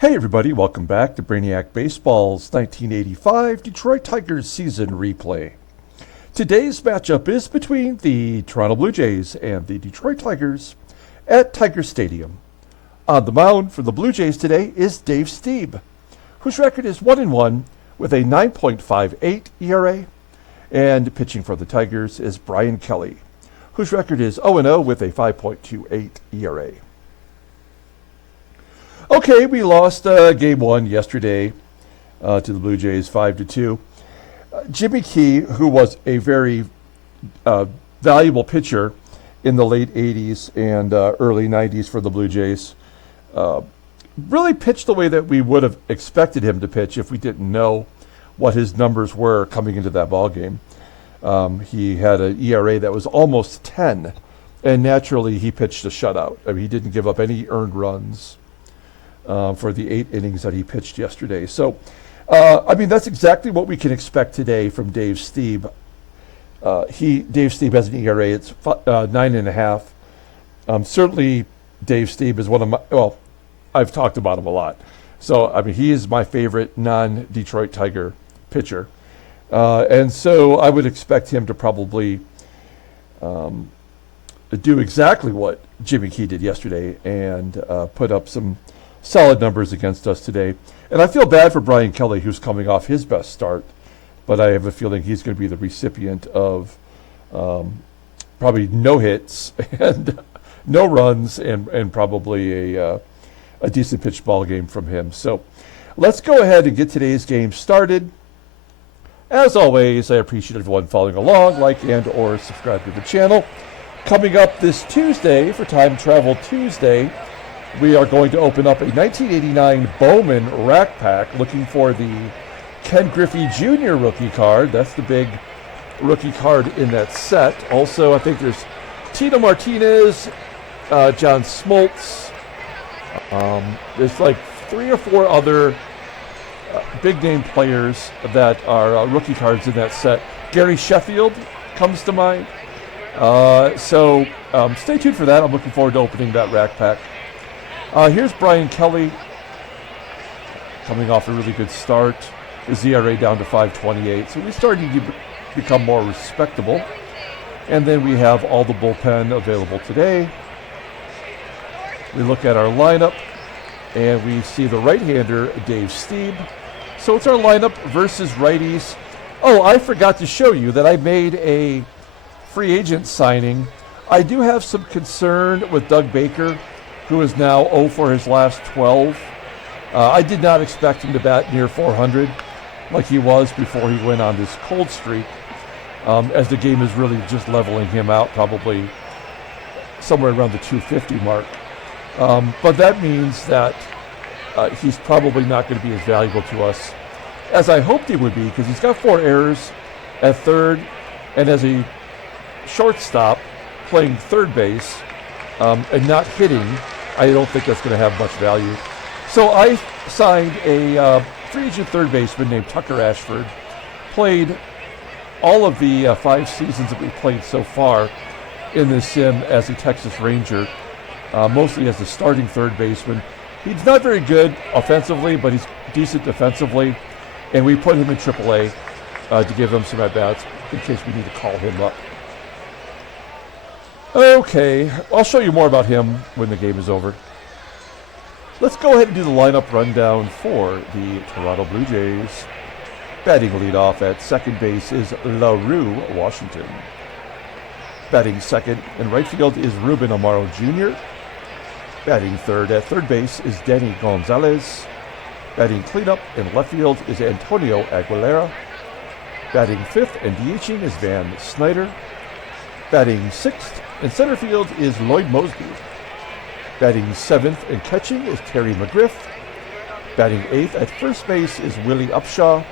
Hey everybody, welcome back to Brainiac Baseball's 1985 Detroit Tigers season replay. Today's matchup is between the Toronto Blue Jays and the Detroit Tigers at Tiger Stadium. On the mound for the Blue Jays today is Dave Stieb, whose record is 1-1 with a 9.58 ERA, and pitching for the Tigers is Bryan Kelly, whose record is 0-0 with a 5.28 ERA. Okay, we lost game one yesterday to the Blue Jays 5-2. Jimmy Key, who was a very valuable pitcher in the late 80s and early 90s for the Blue Jays, really pitched the way that we would have expected him to pitch if we didn't know what his numbers were coming into that ball game. He had an ERA that was almost 10, and naturally he pitched a shutout. I mean, he didn't give up any earned runs for the 8 innings that he pitched yesterday. So, I mean, that's exactly what we can expect today from Dave Stieb. Dave Stieb has an ERA, it's 9.5. Certainly, Dave Stieb is one of my, well, I've talked about him a lot. So, I mean, he is my favorite non-Detroit Tiger pitcher. And so I would expect him to probably do exactly what Jimmy Key did yesterday and put up some solid numbers against us today. And I feel bad for Bryan Kelly, who's coming off his best start, but I have a feeling he's going to be the recipient of probably no hits and no runs and probably a decent pitched ball game from him. So let's go ahead and get today's game started. As always, I appreciate everyone following along, like and or subscribe to the channel. Coming up this Tuesday for Time Travel Tuesday, we are going to open up a 1989 Bowman rack pack, looking for the Ken Griffey Jr. rookie card. That's the big rookie card in that set. Also, I think there's Tino Martinez, John Smoltz. There's like 3 or 4 other big name players that are rookie cards in that set. Gary Sheffield comes to mind. So stay tuned for that. I'm looking forward to opening that rack pack. Here's Bryan Kelly coming off a really good start. His ERA down to 5.28. So we're starting to become more respectable. And then we have all the bullpen available today. We look at our lineup and we see the right-hander, Dave Stieb. So it's our lineup versus righties. Oh, I forgot to show you that I made a free agent signing. I do have some concern with Doug Baker, who is now 0 for his last 12. I did not expect him to bat near 400 like he was before he went on this cold streak, as the game is really just leveling him out, probably somewhere around the 250 mark. But that means that he's probably not going to be as valuable to us as I hoped he would be, because he's got 4 errors at third, and as a shortstop playing third base and not hitting, I don't think that's going to have much value. So I signed a free agent third baseman named Tucker Ashford. Played all of the 5 seasons that we've played so far in this sim as a Texas Ranger, mostly as a starting third baseman. He's not very good offensively, but he's decent defensively, and we put him in AAA to give him some at-bats in case we need to call him up. Okay, I'll show you more about him when the game is over. Let's go ahead and do the lineup rundown for the Toronto Blue Jays. Batting leadoff at second base is LaRue, Washington. Batting second in right field is Ruben AMARO Jr. Batting third at third base is Denny Gonzalez. Batting cleanup in left field is Antonio Aguilera. Batting fifth and DHing is Van Snider. Batting sixth in center field is Lloyd Moseby. Batting seventh and catching is Terry McGriff. Batting eighth at first base is Willie UPSHAW.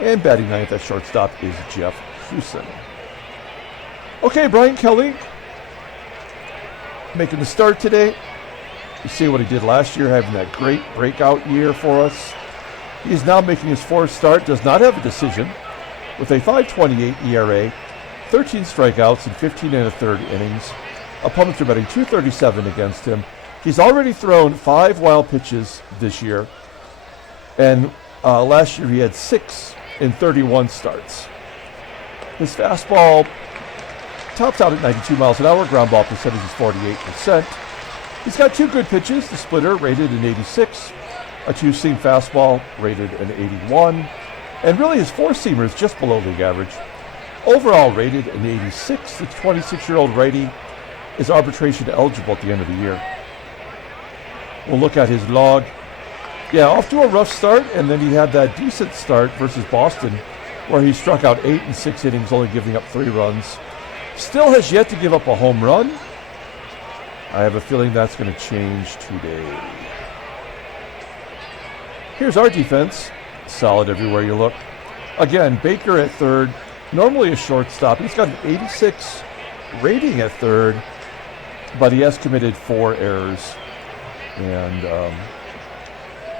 And batting ninth at shortstop is Jeff HUSON. Okay, Bryan Kelly making the start today. You see what he did last year, having that great breakout year for us. He is now making his 4th start, does not have a decision, with a 5.28 ERA, 13 strikeouts in 15 1/3 innings. Opponents are batting .237 against him, He's already thrown 5 wild pitches this year, and last year he had 6 in 31 starts. His fastball tops out at 92 miles an hour. Ground ball percentage is 48%. He's got 2 good pitches. The splitter rated an 86. A 2-seam fastball rated an 81. And really his 4-seamer is just below league average. Overall rated an 86. The 26-year-old righty is arbitration eligible at the end of the year. We'll look at his log. Yeah, off to a rough start, and then he had that decent start versus Boston, where he struck out 8 in 6 innings, only giving up 3 runs. Still has yet to give up a home run. I have a feeling that's going to change today. Here's our defense. Solid everywhere you look. Again, Baker at third, normally a shortstop. He's got an 86 rating at third, but he has committed 4 errors. And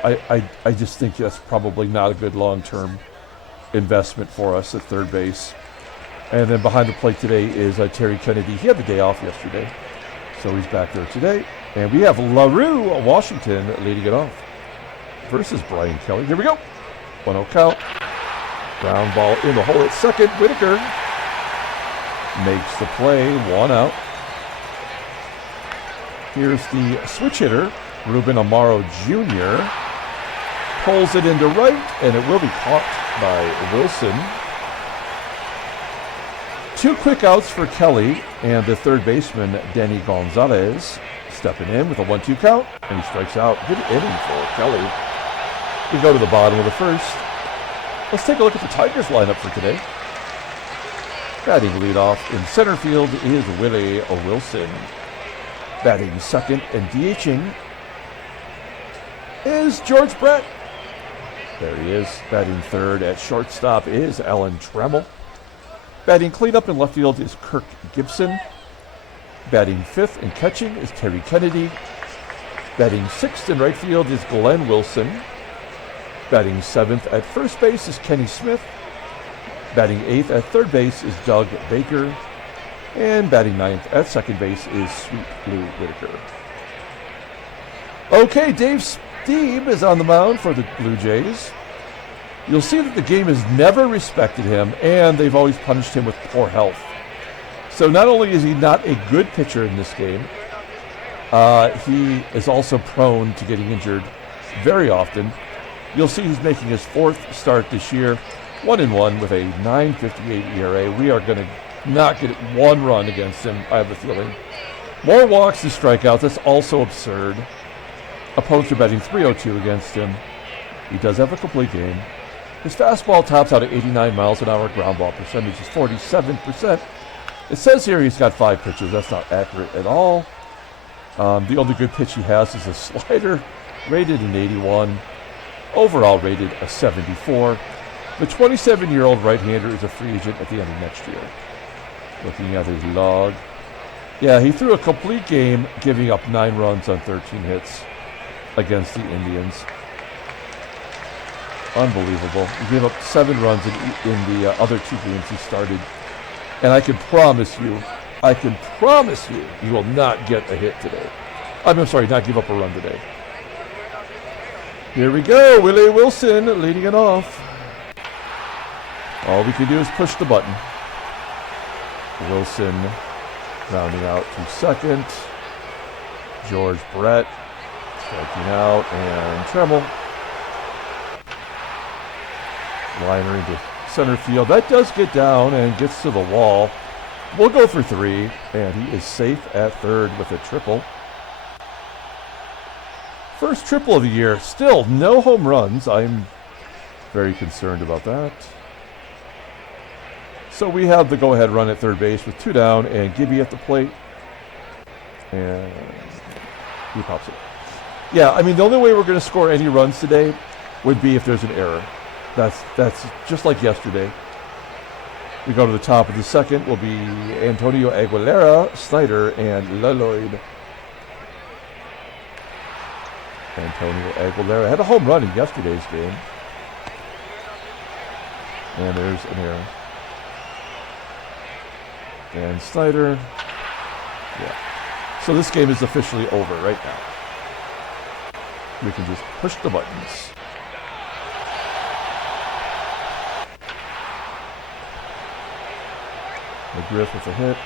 I just think that's probably not a good long-term investment for us at third base. And then behind the plate today is Terry Kennedy. He had the day off yesterday, so he's back there today. And we have LaRue, Washington, leading it off versus Bryan Kelly. Here we go. 1-0 count. Ground ball in the hole at second. Whitaker makes the play. 1 out. Here's the switch hitter, Ruben AMARO Jr. Pulls it into right, and it will be caught by Wilson. 2 quick outs for Kelly, and the third baseman, Denny Gonzalez, stepping in with a 1-2 count, and he strikes out. Good inning for Kelly. We go to the bottom of the first. Let's take a look at the Tigers lineup for today. Batting leadoff in center field is Willie Wilson. Batting second and DHing is George Brett. There he is. Batting third at shortstop is Alan Trammell. Batting cleanup in left field is Kirk GIBSON. Batting fifth and catching is Terry Kennedy. Batting sixth in right field is Glenn Wilson. Batting seventh at first base is Kenny Smith. Batting eighth at third base is Doug Baker. And batting ninth at second base is Sweet Blue Whitaker. Okay, Dave Stieb is on the mound for the Blue Jays. You'll see that the game has never respected him, and they've always punished him with poor health. So not only is he not a good pitcher in this game, he is also prone to getting injured very often. You'll see he's making his 4th start this year, 1-1 with a 9.58 ERA. We are going to not get 1 run against him, I have a feeling. More walks than strikeouts. That's also absurd. Opponents are betting 302 against him. He does have a complete game. His fastball tops out at 89 miles an hour. Ground ball percentage is 47%. It says here he's got 5 pitches. That's not accurate at all. The only good pitch he has is a slider, rated an 81. Overall rated a 74. The 27-year-old right-hander is a free agent at the end of next year. Looking at his log. Yeah, he threw a complete game, giving up 9 runs on 13 hits against the Indians. Unbelievable. He gave up 7 runs in the other 2 games he started. And I can promise you, he will not get a hit today. I'm sorry, not give up a run today. Here we go, Willie Wilson leading it off. All we can do is push the button. Wilson rounding out to second. George Brett striking out, and Trammell. Liner into center field. That does get down and gets to the wall. We'll go for 3, and he is safe at third with a triple. First triple of the year. Still no home runs. I'm very concerned about that. So we have the go-ahead run at third base with 2 down and Gibby at the plate. And he pops it. Yeah, I mean, the only way we're going to score any runs today would be if there's an error. That's just like yesterday. We go to the top of the second. Will be Antonio Aguilera, Snider, and Lloyd. Antonio Aguilera had a home run in yesterday's game. And there's an error. And Snider. Yeah. So this game is officially over right now. we can just push the buttons. McGRIFF with a hit.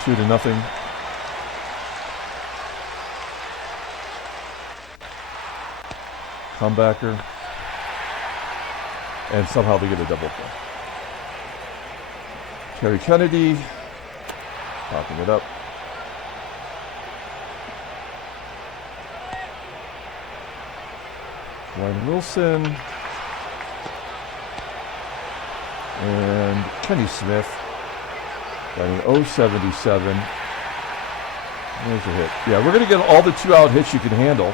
2-0. Comebacker. And somehow they get a double play. Terry Kennedy popping it up. Ryan Wilson. And Kenny Smith. Got an 077. There's a hit. Yeah, we're going to get all the 2-out hits you can handle.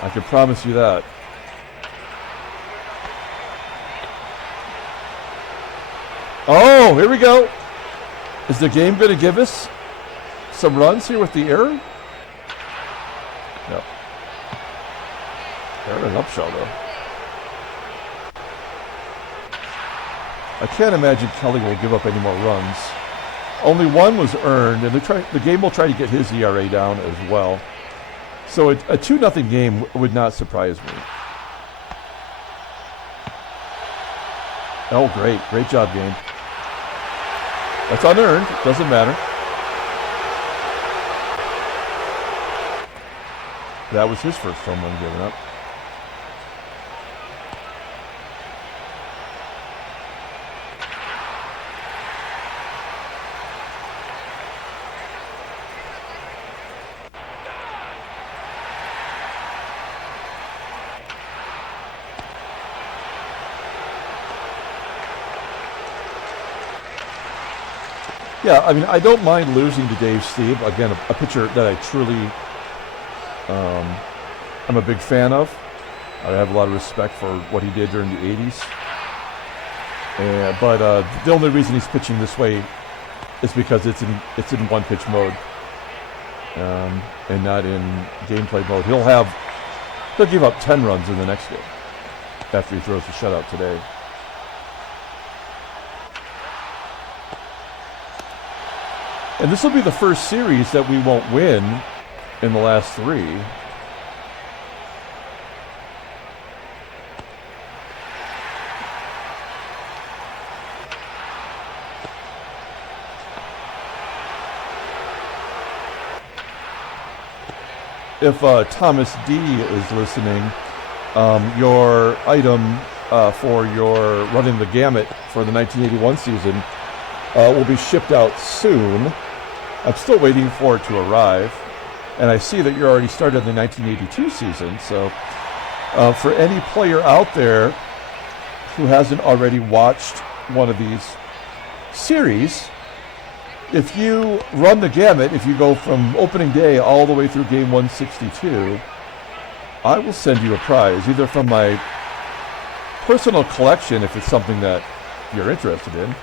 I can promise you that. Oh, here we go. Is the game going to give us some runs here with the error? No. They're an UPSHAW, though. I can't imagine Kelly will give up any more runs. Only one was earned, and the game will try to get his ERA down as well. So a 2-0 game would not surprise me. Oh, great. Great job, game. That's unearned. Doesn't matter. That was his first home run given up. Yeah, I mean, I don't mind losing to Dave Stieb. Again, a pitcher that I truly, I'm a big fan of. I have a lot of respect for what he did during the 80s. But the only reason he's pitching this way is because it's in one-pitch mode and not in gameplay mode. He'll give up 10 runs in the next game after he throws the shutout today. And this will be the first series that we won't win in the last 3. If Thomas D is listening, your item for your running the gamut for the 1981 season will be shipped out soon. I'm still waiting for it to arrive, and I see that you're already started the 1982 season. So for any player out there who hasn't already watched one of these series, if you run the gamut, if you go from opening day all the way through game 162, I will send you a prize, either from my personal collection, if it's something that you're interested in,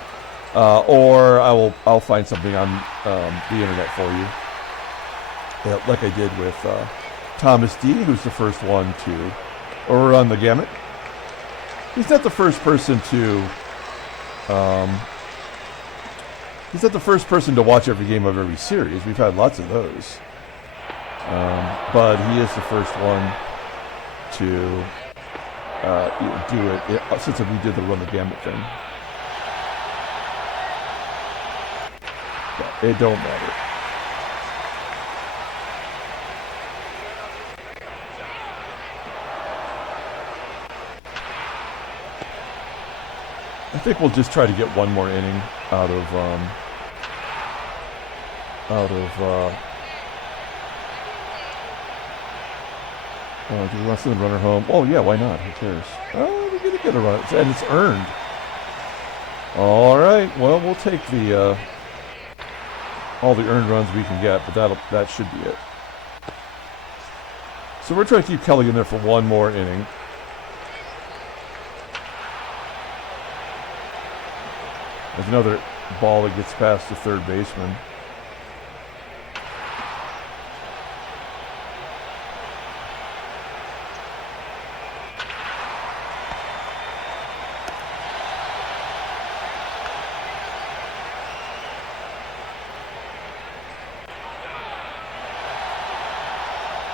or I'll find something on the internet for you, like I did with Thomas D, who's the first one to run the gamut. He's not the first person to. He's not the first person to watch every game of every series. We've had lots of those, but he is the first one to do it since we did the run the gamut thing. It don't matter. I think we'll just try to get one more inning out of do we want to send the runner home? Oh yeah, why not? Who cares? Oh, we're gonna get a run, and it's earned. All right, well, we'll take the all the earned runs we can get, but that should be it. So we're trying to keep Kelly in there for one more inning. There's another ball that gets past the third baseman.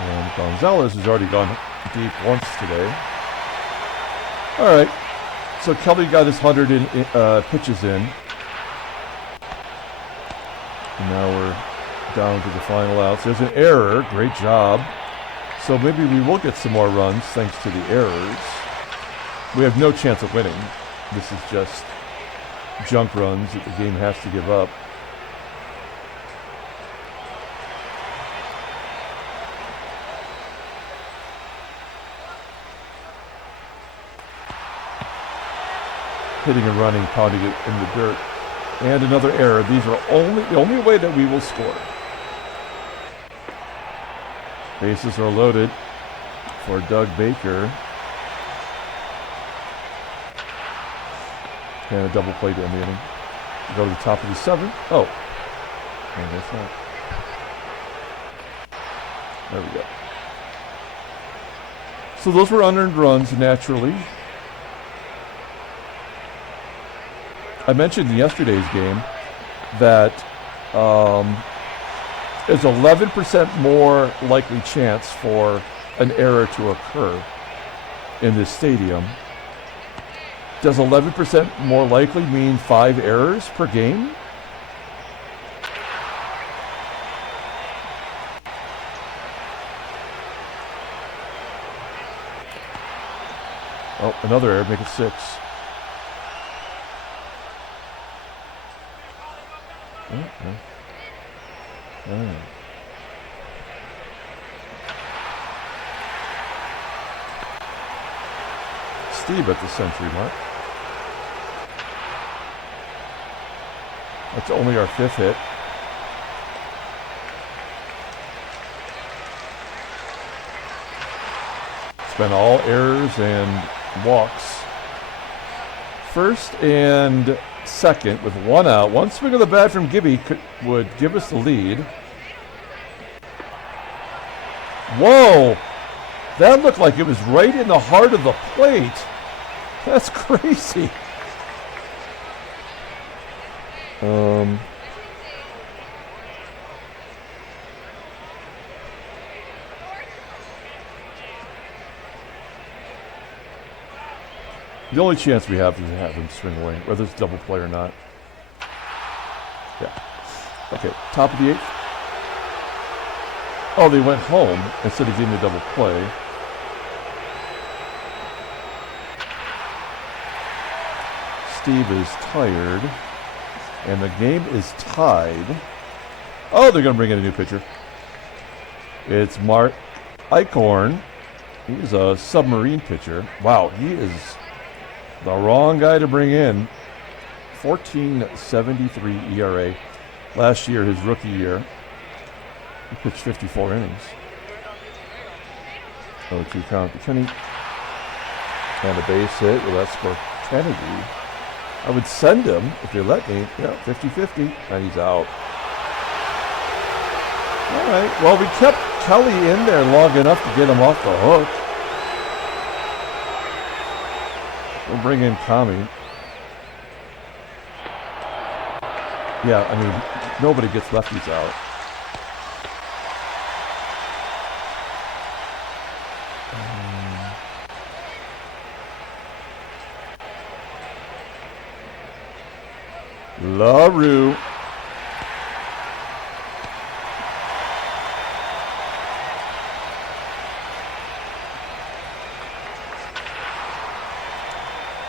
And Gonzalez has already gone deep once today. All right. So Kelly got his 100 pitches in. And now we're down to the final outs. There's an error. Great job. So maybe we will get some more runs thanks to the errors. We have no chance of winning. This is just junk runs that the game has to give up. Hitting and running, pounding it in the dirt. And another error. These are the only way that we will score. Bases are loaded for Doug Baker. And a double play to end the inning. Go to the top of the 7th. Oh. And that's not. There we go. So those were unearned runs naturally. I mentioned in yesterday's game that there's 11% more likely chance for an error to occur in this stadium. Does 11% more likely mean 5 errors per game? Oh, another error, make it 6. Okay. Oh. Stieb at the century mark. That's only our 5th hit. It's been all errors and walks. First and second with 1 out. One swing of the bat from Gibby would give us the lead. Whoa! That looked like it was right in the heart of the plate. That's crazy. The only chance we have is to have him swing away, whether it's double play or not. Yeah. Okay, top of the 8th. Oh, they went home instead of getting a double play. Steve is tired, and the game is tied. Oh, they're going to bring in a new pitcher. It's Mark Eichhorn. He's a submarine pitcher. Wow, he is the wrong guy to bring in. 14.73 ERA. Last year, his rookie year, he pitched 54 innings. 0-2 count to Kenny. And a base hit. Well, that's for Kennedy. I would send him if they let me. Yeah, 50-50. And he's out. All right. Well, we kept Kelly in there long enough to get him off the hook. We'll bring in Kami. Yeah, I mean, nobody gets lefties out. LaRue.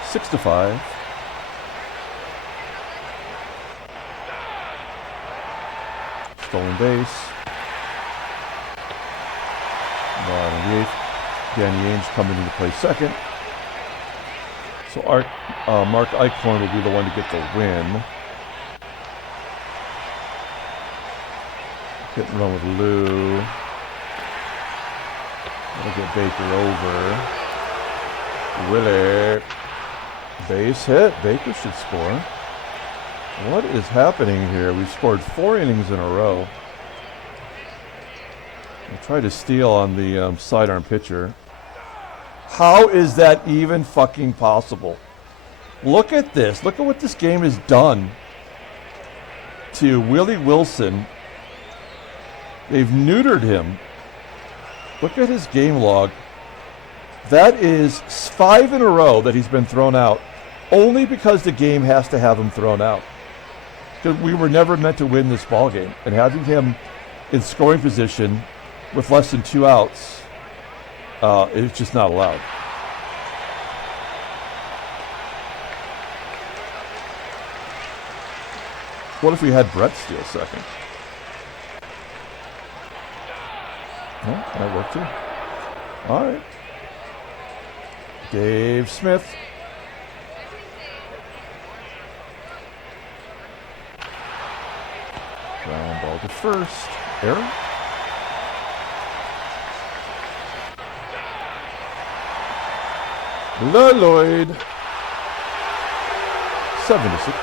Six to 5. Stolen base. Bottom of the 8th. Danny Ainge coming into play second. So Mark Eichhorn will be the one to get the win. Hit and run with Lou. That'll get Baker over. Willie. Base hit. Baker should score. What is happening here? We've scored 4 innings in a row. We'll try to steal on the sidearm pitcher. How is that even fucking possible? Look at this. Look at what this game has done to Willie Wilson. They've neutered him. Look at his game log. That is 5 in a row that he's been thrown out, only because the game has to have him thrown out. Because we were never meant to win this ball game, and having him in scoring position with less than 2 outs is just not allowed. What if we had Brett steal second? Oh, that worked too. All right. Dave Smith. Ground ball to first. Aaron. Lloyd. 7-6.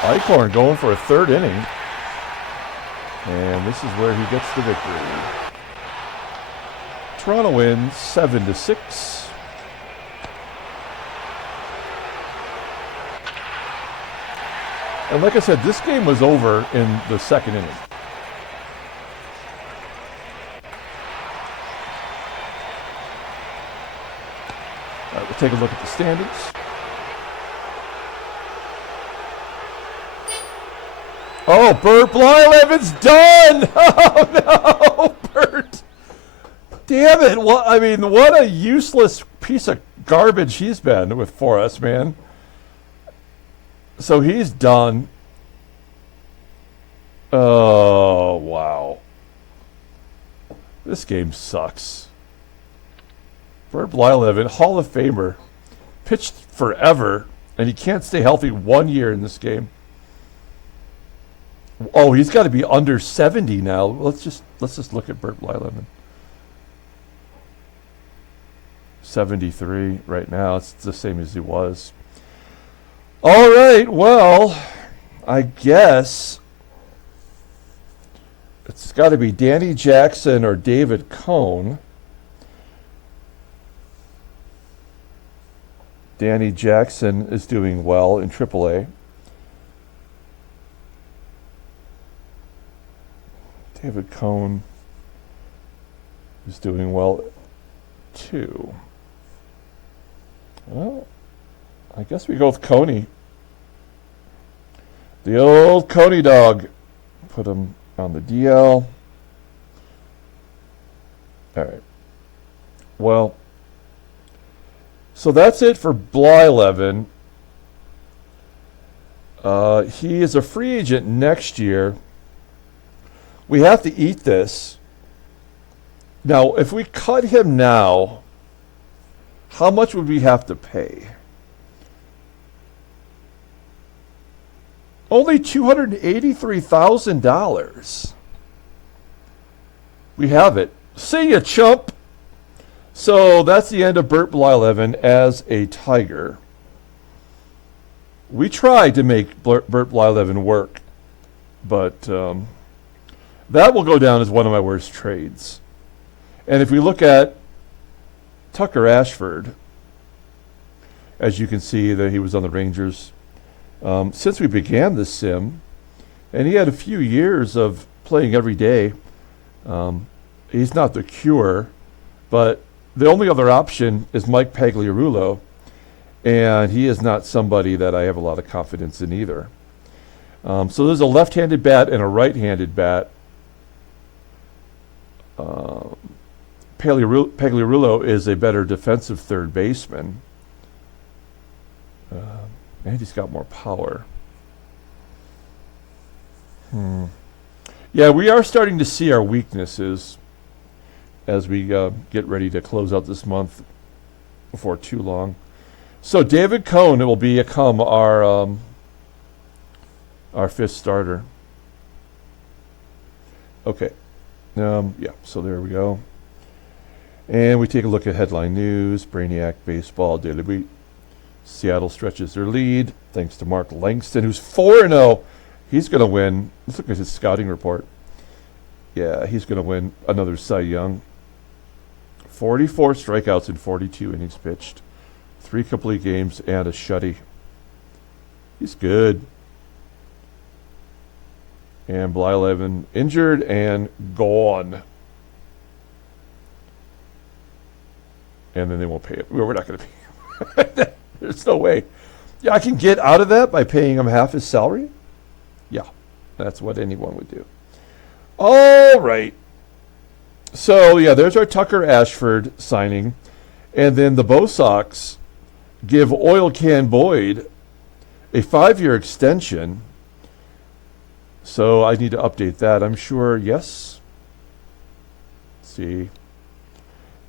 Eichhorn going for a 3rd inning. And this is where he gets the victory. Toronto wins 7-6. And like I said, this game was over in the 2nd inning. All right, we'll take a look at the standings. Oh, Bert Blyleven's done! Oh, no, Bert! Damn it! What a useless piece of garbage he's been for us, man. So he's done. Oh, wow. This game sucks. Bert Blyleven, Hall of Famer, pitched forever, and he can't stay healthy 1 year in this game. Oh, he's got to be under 70 now. Let's just look at Bert Blyleven. 73 right now. It's the same as he was. All right. Well, I guess it's got to be Danny Jackson or David Cone. Danny Jackson is doing well in AAA. David Cone is doing well too. Well, I guess we go with Coney. The old Coney dog. Put him on the DL. All right. Well, so that's it for Blyleven. He is a free agent next year. We have to eat this. Now, if we cut him now, how much would we have to pay? Only $283,000. We have it. See ya, chump. So that's the end of Bert Blyleven as a Tiger. We tried to make Bert Blyleven work, but that will go down as one of my worst trades. And if we look at Tucker Ashford, as you can see that he was on the Rangers since we began this sim, and he had a few years of playing every day. He's not the cure, but the only other option is Mike Pagliarulo, and he is not somebody that I have a lot of confidence in either. So there's a left-handed bat and a right-handed bat. Pagliarulo is a better defensive third baseman. And he's got more power. Yeah, we are starting to see our weaknesses as we get ready to close out this month before too long. So David Cone will become our 5th starter. Okay. Yeah, so there we go. And we take a look at headline news. Brainiac Baseball Daily Beat. Seattle stretches their lead thanks to Mark Langston, who's 4-0. He's going to win. Let's look at his scouting report. Yeah, he's going to win another Cy Young. 44 strikeouts in 42 innings pitched. 3 complete games and a shutty. He's good. And Blyleven injured and gone. And then they won't pay it. We're not going to pay him. There's no way. Yeah, I can get out of that by paying him half his salary. Yeah, that's what anyone would do. All right. So, yeah, there's our Tucker Ashford signing. And then the Bo Sox give Oil Can Boyd a 5-year extension. So I need to update that, I'm sure. Yes. Let's see.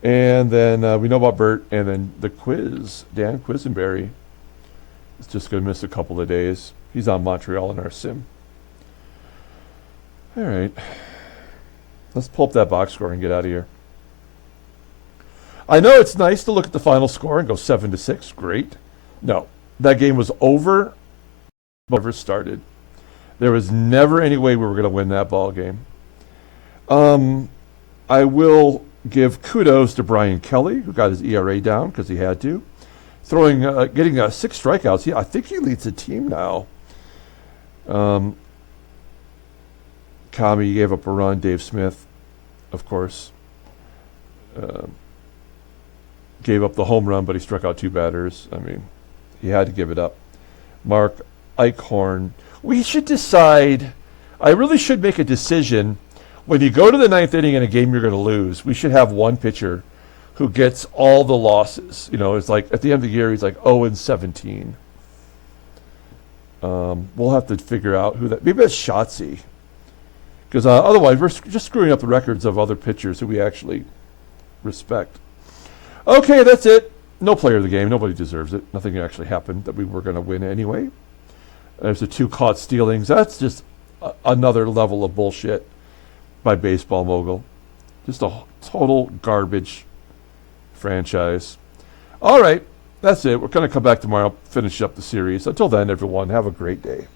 And then we know about Bert. And then the quiz. Dan Quisenberry is just going to miss a couple of days. He's on Montreal in our sim. All right. Let's pull up that box score and get out of here. I know it's nice to look at the final score and go 7-6. Great. No, that game was over before it ever started. There was never any way we were going to win that ball game. I will give kudos to Brian Kelly, who got his ERA down because he had to. Getting 6 strikeouts. Yeah, I think he leads the team now. Kami gave up a run. Dave Smith, of course, gave up the home run, but he struck out 2 batters. I mean, he had to give it up. Mark Eichhorn. We should decide. I really should make a decision. When you go to the 9th inning in a game you're going to lose, we should have one pitcher who gets all the losses. You know, it's like at the end of the year, he's like 0-17. We'll have to figure out who that. Maybe that's Shotzi. Because otherwise, we're just screwing up the records of other pitchers who we actually respect. Okay, that's it. No player of the game. Nobody deserves it. Nothing actually happened that we were going to win anyway. There's the 2 caught stealings. That's just another level of bullshit by Baseball Mogul. Just a total garbage franchise. All right, that's it. We're going to come back tomorrow, finish up the series. Until then, everyone, have a great day.